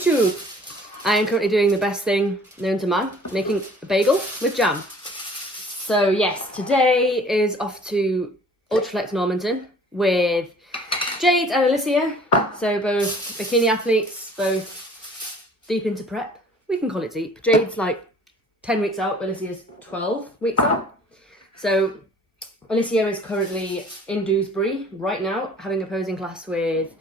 YouTube. I am currently doing the best thing known to man, making a bagel with jam. So yes, today is off to Ultraflex Normanton with Jade and Alysia. So both bikini athletes, both deep into prep. We can call it deep. Jade's like 10 weeks out, Alysia's 12 weeks out. So Alysia is currently in Dewsbury right now, having a posing class with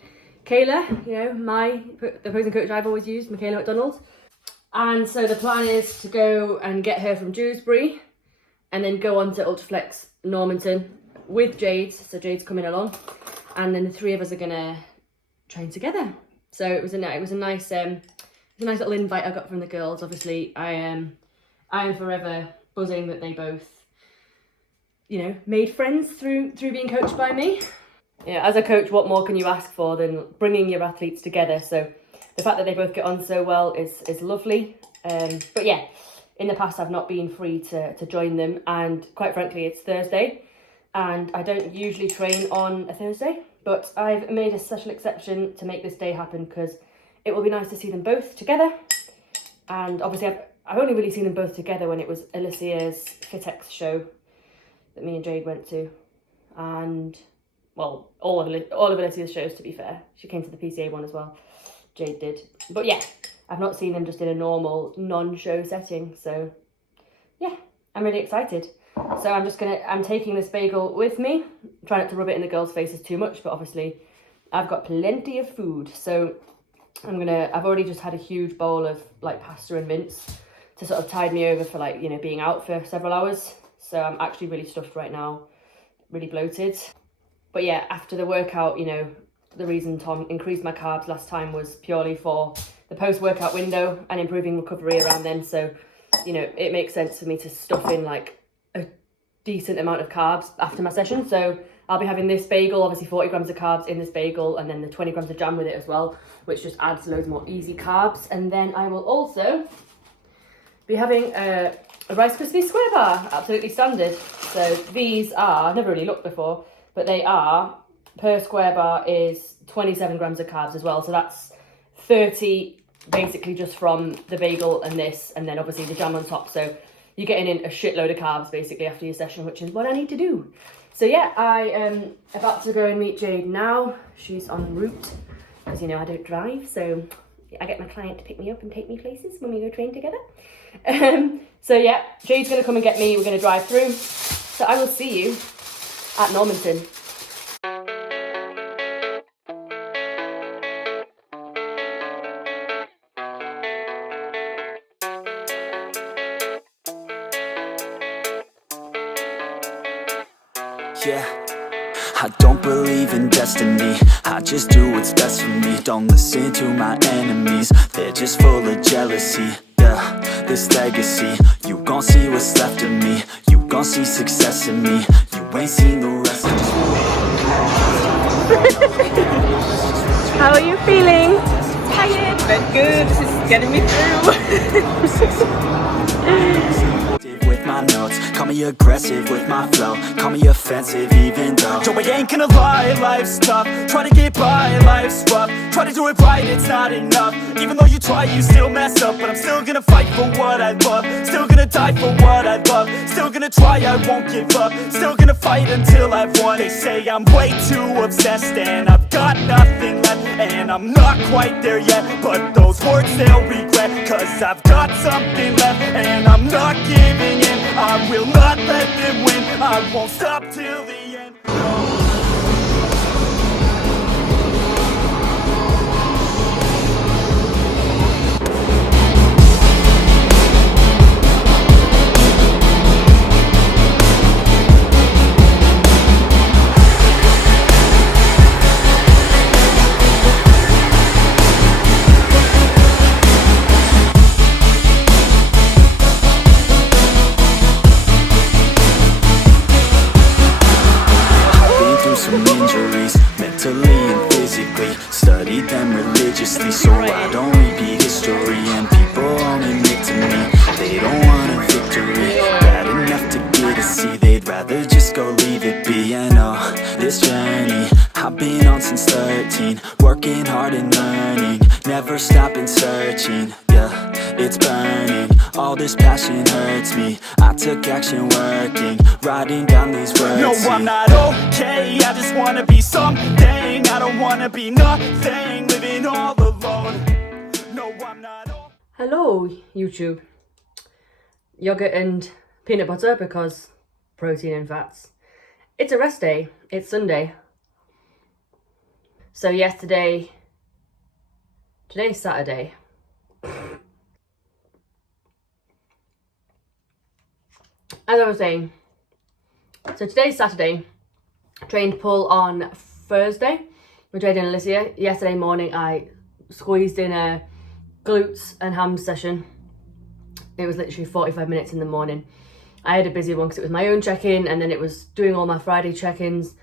Kayla, you know, the posing coach I've always used, Michaela McDonald. And so the plan is to go and get her from Dewsbury and then go on to Ultraflex Normanton with Jade. So Jade's coming along, and then the three of us are gonna train together. So it was a nice little invite I got from the girls. Obviously, I am forever buzzing that they both, you know, made friends through being coached by me. Yeah, as a coach, what more can you ask for than bringing your athletes together? So the fact that they both get on so well is lovely. But yeah, in the past I've not been free to join them, and quite frankly it's Thursday and I don't usually train on a Thursday, but I've made a special exception to make this day happen because it will be nice to see them both together. And obviously I've only really seen them both together when it was Alysia's FitX show that me and Jade went to, and well, all of Alysia's shows, to be fair. She came to the PCA one as well. Jade did. But yeah, I've not seen them just in a normal non-show setting. So yeah, I'm really excited. So I'm taking this bagel with me. Try not to rub it in the girls' faces too much, but obviously I've got plenty of food. So I've already just had a huge bowl of like pasta and mince to sort of tide me over for, like, you know, being out for several hours. So I'm actually really stuffed right now, really bloated. But yeah, after the workout, you know, the reason Tom increased my carbs last time was purely for the post-workout window and improving recovery around then. So, you know, it makes sense for me to stuff in like a decent amount of carbs after my session. So I'll be having this bagel, obviously 40 grams of carbs in this bagel, and then the 20 grams of jam with it as well, which just adds loads more easy carbs. And then I will also be having a Rice Krispies square bar, absolutely standard. So these are, I've never really looked before, but they are, per square bar is 27 grams of carbs as well. So that's 30 basically just from the bagel and this, and then obviously the jam on top. So you're getting in a shitload of carbs basically after your session, which is what I need to do. So yeah, I am about to go and meet Jade now. She's en route, as you know, I don't drive, so I get my client to pick me up and take me places when we go train together. So yeah, Jade's gonna come and get me. We're gonna drive through. So I will see you at Normanton. Yeah, I don't believe in destiny, I just do what's best for me. Don't listen to my enemies, they're just full of jealousy. Yeah, this legacy, you gon' see what's left of me. You gon' see success in me, you ain't seen the rest of me. How are you feeling? Tired, but good. This is getting me through. With my notes, call me aggressive with my flow, call me offensive even though Joe, I ain't gonna lie, life's tough. Try to get by, life's rough. Try to do it right, it's not enough. Even though you try, you still mess up. But I'm still gonna fight for what I love, still gonna die for what I love, still gonna try, I won't give up, still gonna fight until I've won. They say I'm way too obsessed and I've got nothing left, and I'm not quite there yet, but those words they'll regret, cause I've got something left and I'm not giving in. I will not let them win, I won't stop till the end. never stopping searching, yeah, it's burning. All this passion hurts me. I took action working, writing down these words. No, I'm not okay, I just wanna be something. I don't wanna be nothing, living all alone. No, I'm not okay. Hello, YouTube. Yogurt and peanut butter because protein and fats. It's a rest day. It's Sunday. So today's Saturday. As I was saying, so today's Saturday. Trained pull on Thursday with Jade and Alysia. Yesterday morning I squeezed in a glutes and hams session. It was literally 45 minutes in the morning. I had a busy one because it was my own check-in, and then it was doing all my Friday check-ins,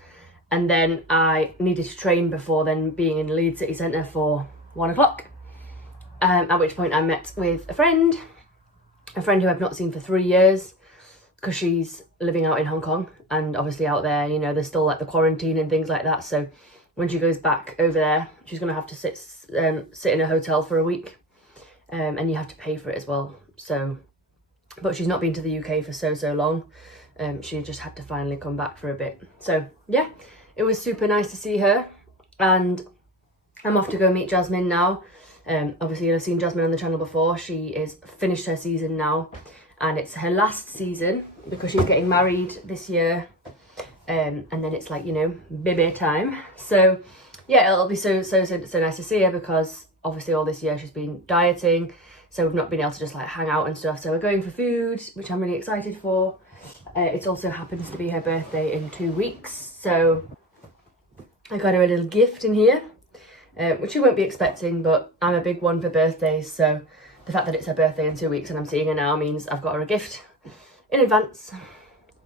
and then I needed to train before then being in Leeds City Centre for 1 o'clock. At which point I met with a friend who I've not seen for 3 years because she's living out in Hong Kong, and obviously out there, you know, there's still like the quarantine and things like that. So when she goes back over there, she's going to have to sit in a hotel for a week, and you have to pay for it as well. So, but she's not been to the UK for so long. She just had to finally come back for a bit. So yeah, it was super nice to see her, and I'm off to go meet Jasmine now. Obviously you've seen Jasmine on the channel before. She is finished her season now, and it's her last season because she's getting married this year, and then it's like, you know, baby time. So yeah, it'll be so nice to see her because obviously all this year she's been dieting, so we've not been able to just like hang out and stuff. So we're going for food, which I'm really excited for. It also happens to be her birthday in 2 weeks, so I got her a little gift in here, which you won't be expecting, but I'm a big one for birthdays, so the fact that it's her birthday in 2 weeks and I'm seeing her now means I've got her a gift in advance.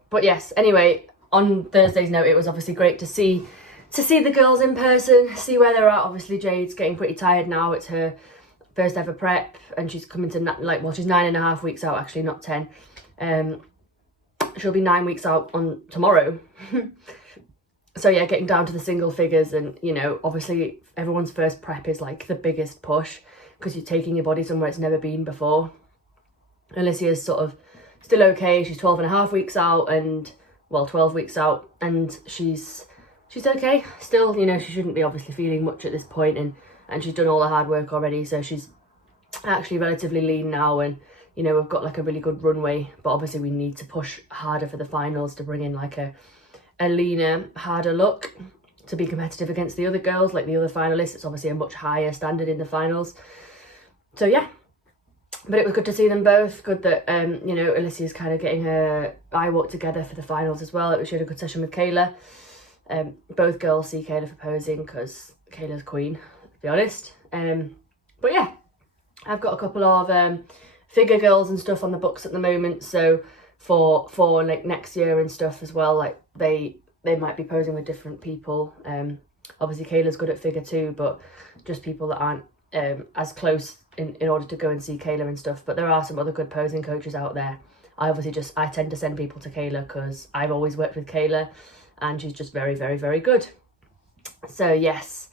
But yes, anyway, on Thursday's note, it was obviously great to see the girls in person, see where they're at. Obviously Jade's getting pretty tired now. It's her first ever prep, and she's coming to she's 9.5 weeks out, actually, not 10. She'll be 9 weeks out on tomorrow. So yeah, getting down to the single figures, and you know, obviously everyone's first prep is like the biggest push because you're taking your body somewhere it's never been before. Alysia's sort of still okay. She's 12.5 weeks out, and well, 12 weeks out, and she's okay still. You know, she shouldn't be obviously feeling much at this point, and she's done all the hard work already, so she's actually relatively lean now, and you know, we've got like a really good runway, but obviously we need to push harder for the finals to bring in like a leaner, harder look to be competitive against the other girls, like the other finalists. It's obviously a much higher standard in the finals. So yeah, but it was good to see them both. Good that you know, Alysia's kind of getting her eye walk together for the finals as well. She had a good session with Kayla. Both girls see Kayla for posing because Kayla's queen, to be honest. But yeah, I've got a couple of figure girls and stuff on the books at the moment, so for like next year and stuff as well, like they might be posing with different people. Obviously Kayla's good at figure too, but just people that aren't as close in order to go and see Kayla and stuff. But there are some other good posing coaches out there. I tend to send people to Kayla because I've always worked with Kayla, and she's just very good. So yes,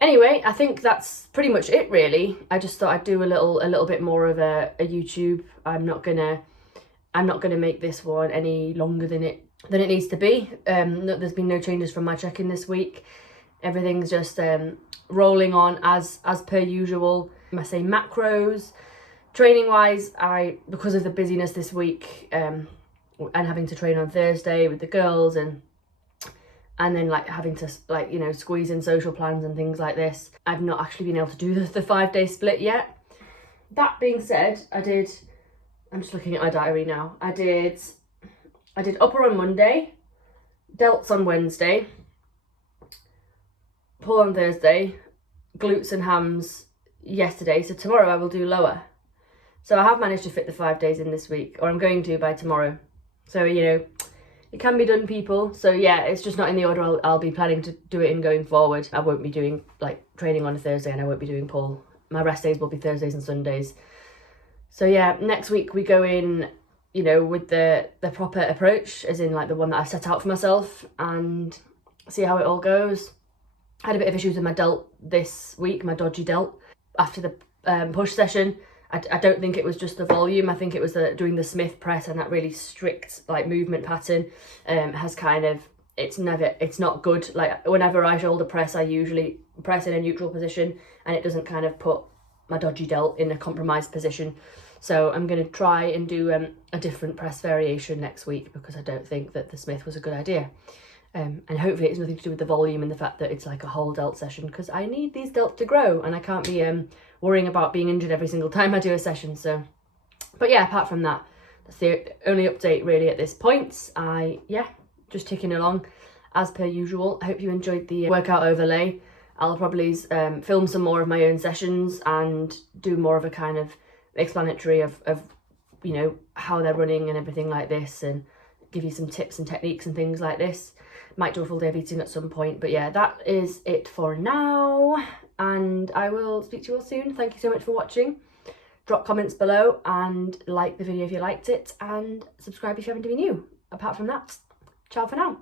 anyway, I think that's pretty much it really. I just thought I'd do a little bit more of a YouTube. I'm not gonna make this one any longer than it needs to be. There's been no changes from my check-in this week. Everything's just rolling on as per usual. I say macros. Training wise, because of the busyness this week, and having to train on Thursday with the girls, and then like having to like, you know, squeeze in social plans and things like this, I've not actually been able to do the 5-day split yet. That being said, I'm just looking at my diary now. I did upper on Monday, delts on Wednesday, pull on Thursday, glutes and hams yesterday. So tomorrow I will do lower. So I have managed to fit the 5 days in this week, or I'm going to by tomorrow. So, you know, it can be done, people. So yeah, it's just not in the order I'll be planning to do it in going forward. I won't be doing like training on a Thursday, and I won't be doing pull. My rest days will be Thursdays and Sundays. So yeah, next week we go in, you know, with the proper approach, as in like the one that I set out for myself, and see how it all goes. I had a bit of issues with my delt this week, my dodgy delt. after the push session. I don't think it was just the volume. I think it was doing the Smith press and that really strict like movement pattern has kind of, it's not good. Like whenever I shoulder press, I usually press in a neutral position and it doesn't kind of put my dodgy delt in a compromised position. So I'm going to try and do a different press variation next week, because I don't think that the Smith was a good idea. And hopefully it's nothing to do with the volume and the fact that it's like a whole delt session, because I need these delts to grow and I can't be worrying about being injured every single time I do a session. So, but yeah, apart from that, that's the only update really at this point. Just ticking along as per usual. I hope you enjoyed the workout overlay. I'll probably film some more of my own sessions and do more of a kind of explanatory of you know, how they're running and everything like this, and give you some tips and techniques and things like this. Might do a full day of eating at some point, but yeah, that is it for now, and I will speak to you all soon. Thank you so much for watching. Drop comments below and like the video if you liked it, and subscribe if you haven't been new. Apart from that, ciao for now.